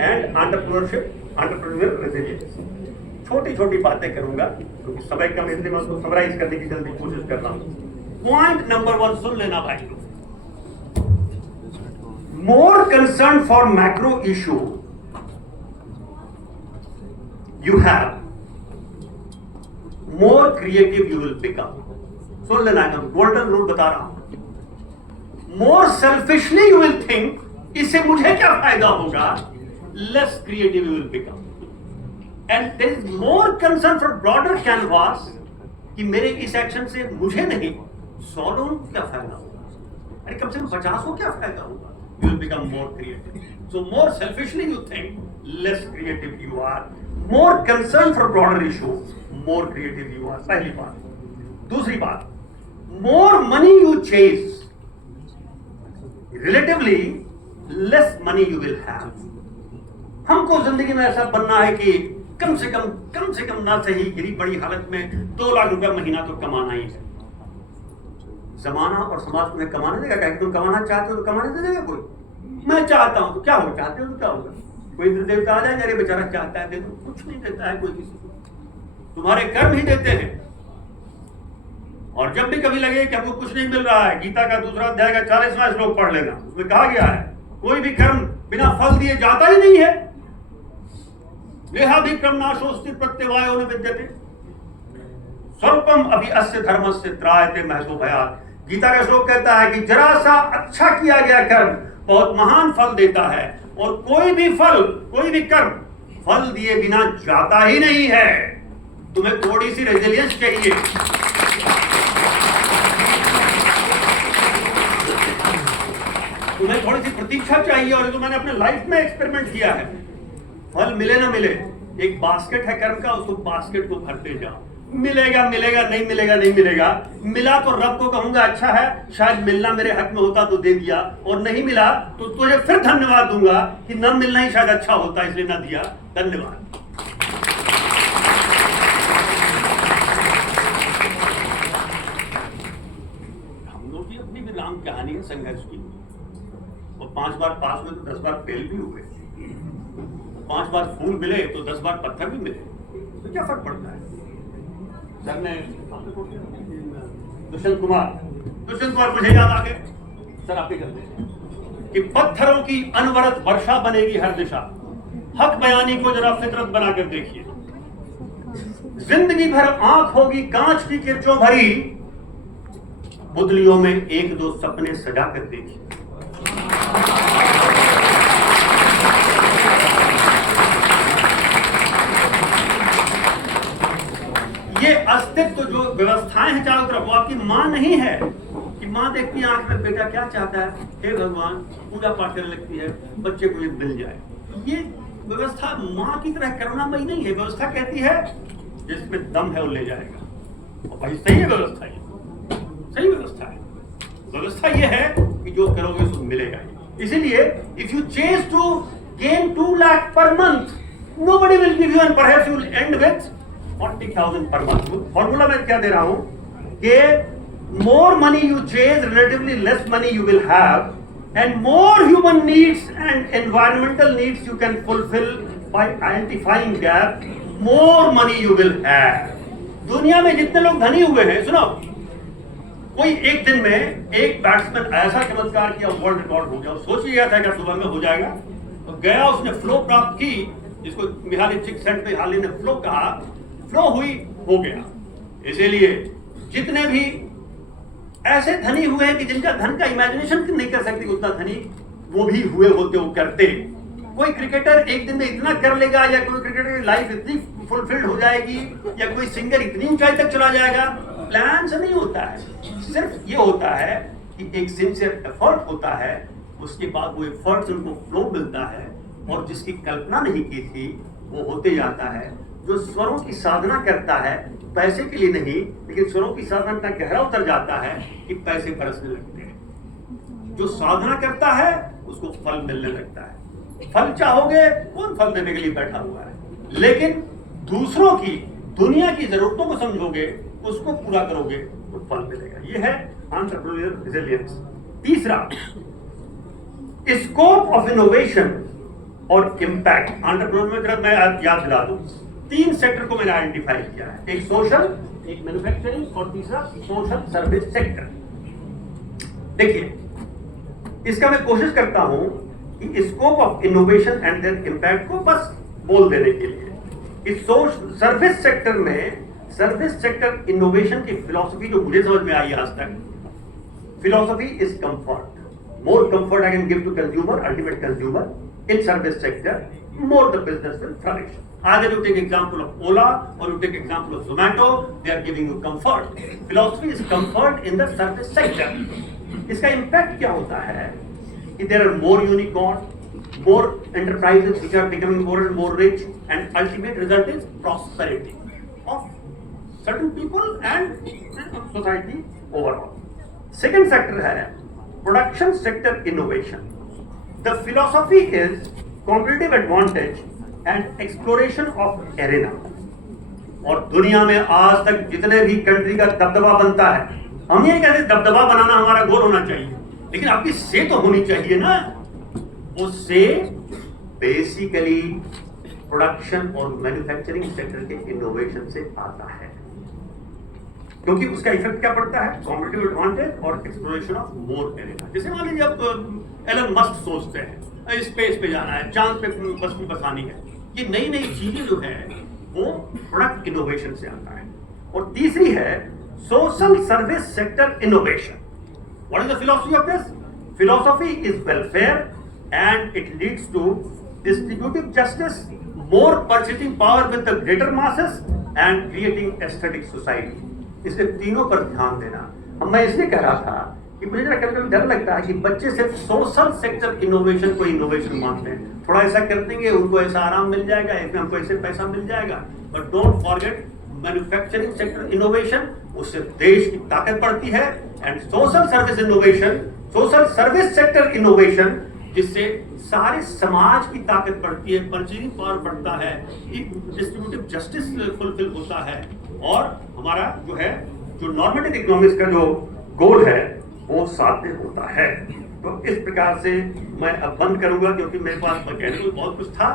And entrepreneurial resilience. छोटी छोटी बातें करूंगा क्योंकि समय कम है, इसलिए मैं उसको समराइज करने की जल्दी कोशिश कर रहा हूं। पॉइंट नंबर 1 सुन लेना भाई, more concern for macro issue you have, more creative you will become. सुन लेना, गोल्डन रूल बता रहा हूं। More selfishly you will think, इससे मुझे क्या फायदा होगा, less creative you will become. And there is more concern for broader canvas, कि मेरे इस एक्शन से मुझे नहीं 100 लोगों को क्या फायदा होगा, अरे कम से कम 50 को क्या फायदा होगा। You will become more creative. So more selfishly you think, less creative you are. More concern for broader issue, more creative you are, पहली बात। दूसरी बात, more money you chase, relatively less money you will have. हमको जिंदगी में ऐसा बनना है कि कम से कम ना सही गिरी बड़ी हालत में 2 लाख रुपया महीना तो कमाना ही है। जमाना और समाज तुम्हें कमाने देगा क्या? तुम कमाना चाहते हो तो कमाने दे देगा कोई? मैं चाहता हूं तो क्या हो, चाहते हो तो क्या होगा? कोई इंद्र देवता आ जाएगा, अरे बेचारा चाहता है दे दो, कुछ नहीं देता है कोई किसी को, तुम्हारे कर्म ही देते हैं। और जब भी कभी लगे कि आपको कुछ नहीं मिल रहा है, गीता का 2 अध्याय का 40वां श्लोक पढ़ लेना, उसमें कहा गया है कोई भी कर्म बिना फल दिए जाता ही नहीं है। देहाभिक्रम नाशोस्ति प्रत्यवायो न विद्यते, स्वल्पम अभि अस्य धर्मस्य त्रायते महतो भयात्। गीता का श्लोक कहता है कि जरा सा अच्छा किया गया कर्म बहुत महान फल देता है, और कोई भी कर्म फल दिए बिना जाता ही नहीं है। तुम्हें थोड़ी सी रेजिलियंस चाहिए, तुम्हें थोड़ी सी प्रतीक्षा चाहिए, और ये तो मैंने अपने लाइफ में एक्सपेरिमेंट किया है। फल मिले ना मिले, एक बास्केट है कर्म का, उसको बास्केट को भरते जाओ, मिलेगा नहीं मिलेगा। मिला तो रब को कहूंगा अच्छा है, शायद मिलना मेरे हक में होता तो दे दिया, और नहीं मिला तो तुझे फिर धन्यवाद दूंगा कि न मिलना ही शायद अच्छा होता इसलिए ना दिया, धन्यवाद। हम लोग की अपनी भी राम कहानी है संघर्ष की, और 5 बार पास हुए तो 10 बार फेल भी हुए, 5 बार फूल मिले तो 10 बार पत्थर भी मिले, तो क्या फर्क पड़ता है? सर ने दुष्यंत कुमार मुझे याद आ गए, सर आप ही करते हैं कि पत्थरों की अनवरत वर्षा बनेगी हर दिशा, हक बयानी को जरा फितरत बनाकर देखिए। जिंदगी भर आंख होगी कांच की किरचों भरी, बुदलियों में 1-2 सपने सजा कर देखिए। ये अस्तित्व जो व्यवस्थाएं हैं चारों तरफ, वो आपकी मां नहीं है कि मां देखती है आंख में बेटा क्या चाहता है, हे भगवान, पूजा पाठ करने लगती है, बच्चे को ये मिल जाए। ये व्यवस्था मां की तरह करुणामयी नहीं है। व्यवस्था कहती है जिसमें दम है वो ले जाएगा, और भाई सही है व्यवस्था, ये सही व्यवस्था है। व्यवस्था ये है कि जो करोगे उसको मिलेगा ही। इसीलिए if you chase to gain 2 lakh per month, nobody will give you, and perhaps you will end with 40,000 per month। Formula मैं क्या दे रहा हूं कि more money you chase, relatively less money you will have, and more human needs and environmental needs you can fulfill by identifying gap, more money you will have। दुनिया में जितने लोग धनी हुए हैं, सुनो, कोई एक दिन में एक बैट्समैन ऐसा चमत्कार किया, वर्ल्ड रिकॉर्ड हो गया, सोच लिया था कि सुबह में हो जाएगा, तो गया, उसने फ्लो प्राप्त की, जिसको मिहाली चिकसेंट पे हाली ने फ्लो कहा, फ्लो हुई, हो गया। इसीलिए जितने भी ऐसे धनी हुए हैं कि जिनका धन का इमेजिनेशन नहीं कर सकते उतना धनी वो भी हुए होते, वो करते। कोई क्रिकेटर एक दिन में इतना कर लेगा, या कोई क्रिकेटर की लाइफ इतनी फुलफिल्ड हो जाएगी, या कोई सिंगर इतनी ऊंचाई तक चला जाएगा, प्लान से नहीं होता है। सिर्फ ये होता है कि एक सिंसियर एफर्ट होता है, उसके बाद वो एफर्ट से उनको फ्लो मिलता है, और जिसकी कल्पना नहीं की थी वो होते जाता है। जो स्वरों की साधना करता है, पैसे के लिए नहीं, लेकिन स्वरों की साधना इतना गहरा उतर जाता है कि पैसे बरसने लगते हैं। जो साधना करता है उसको फल मिलने लगता है। फल चाहोगे, कौन फल देने के लिए बैठा हुआ है, लेकिन दूसरों की, दुनिया की जरूरतों को समझोगे, उसको पूरा करोगे तो फल मिलेगा। ये है एंटरप्रेन्योरियल रेजिलियंस। तीसरा, स्कोप ऑफ इनोवेशन और इम्पैक्ट। एंटरप्रेन्योर में जरा मैं याद दिला दूं, 3 सेक्टर को मैंने आइडेंटिफाई किया है, एक सोशल, एक मैन्युफैक्चरिंग और तीसरा सोशल सर्विस सेक्टर। देखिए, इसका मैं कोशिश करता हूं कि scope of innovation and there impact को बस बोल देने के लिए। इस सर्विस सेक्टर में सर्विस सेक्टर इनोवेशन की फिलॉसफी जो मुझे समझ में आई आज तक, philosophy is comfort. More comfort I can give to consumer, ultimate consumer, in service sector, more the business will flourish. Either you take example of Ola or you take example of Zomato, they are giving you comfort. Philosophy is comfort in the service sector. इसका impact क्या होता है कि there are more unicorn, more enterprises which are becoming more and more rich, and ultimate result is prosperity of certain people and society overall. Second sector है production sector innovation. The philosophy is competitive advantage and exploration of arena. और दुनिया में आज तक जितने भी country का दबदबा बनता है, हम ये कहते हैं दबदबा बनाना हमारा गोल होना चाहिए, लेकिन आपकी से तो होनी चाहिए ना। उससे बेसिकली प्रोडक्शन और मैन्युफैक्चरिंग सेक्टर के इनोवेशन से आता है, क्योंकि उसका इफेक्ट क्या पड़ता है, कॉम्पिटिटिव एडवांटेज और एक्सप्लोरेशन ऑफ मोर एरिया। जैसे मान लीजिए अब एलन मस्क सोचते हैं स्पेस पे जाना है, चांद पे बस बसानी है, ये नई नई चीजें जो है वो प्रोडक्ट इनोवेशन से आता है। और तीसरी है social service sector innovation. What is the philosophy of this? Philosophy is welfare and it leads to distributive justice, more purchasing power with the greater masses and creating aesthetic society. इसलिए तीनों पर ध्यान देना। अब मैं इसलिए कह रहा था कि मुझे जरा कभी कभी डर लगता है कि बच्चे सिर्फ सोशल सेक्टर इनोवेशन को इनोवेशन मानते हैं, थोड़ा ऐसा कर देंगे उनको ऐसा आराम मिल जाएगा, इसमें हमको ऐसे पैसा मिल जाएगा। But don't forget manufacturing sector innovation, उससे देश की ताकत बढ़ती है, and social service innovation, social service sector innovation, जिससे सारे समाज की ताकत बढ़ती है, परचेजिंग पावर बढ़ता है, डिस्ट्रीब्यूटिव जस्टिस फुलफिल होता है, और हमारा जो है जो नॉर्मेटिव इकोनॉमिक्स का जो गोल है वो साध्य होता है। तो इस प्रकार से मैं अब बंद करूंगा, क्योंकि मेरे पास कहने को बहुत कुछ था।